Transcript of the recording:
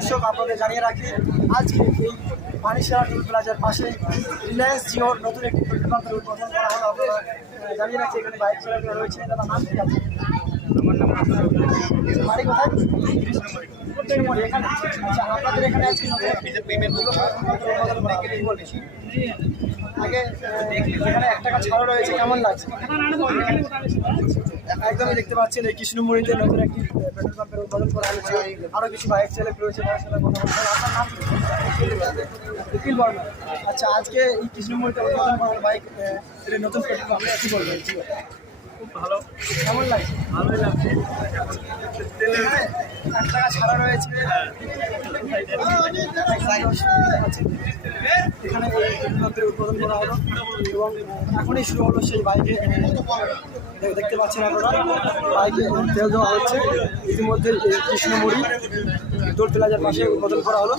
দর্শক আপনাদের জানিয়ে রাখি আজকে এই মানিসেরা টোল প্লাজার পাশে রিলায়েন্স জিওর নতুন একটি পেট্রোল পাম্পের উদ্বোধন করা হলো। আপনারা জানিয়ে রাখি এখানে বাইক চালকরা রয়েছে। দাদা নাম কি আছে? আমার নাম বাড়ি কোথায়? কৃষ্ণমণি। এখানে আচ্ছা, আপনাদের এখানে আজকে আগে এখানে 1 টাকা ছাড় রয়েছে, কেমন লাগছে? একদমই দেখতে পাচ্ছেন এই কৃষ্ণমণিতে নতুন একটি পেট্রোল পাম্পের উদ্বোধন করা হয়েছে। আরও কিছু বাইক চালক রয়েছে, তাদের সাথে কথা বলতে হবে। আপনার নাম কি? উকিল বর্মা। আচ্ছা, আজকে এই কৃষ্ণমণিতে উদ্বোধন করা হলো বাইক নতুন পেট্রোল পাম্প, কী বলবেন? খুব ভালো, কেমন লাগছে? ভালোই লাগছে। 1 টাকা ছাড়া রয়েছে। এখানে পেট্রোল উদ্বোধন করা হলো এবং এখনই শুরু হলো সেই বাইকে। দেখতে পাচ্ছেন আপনারা বাইকে তেল দেওয়া হচ্ছে। ইতিমধ্যে কৃষ্ণমণি টোল প্লাজার পাশে উদ্বোধন করা হলো।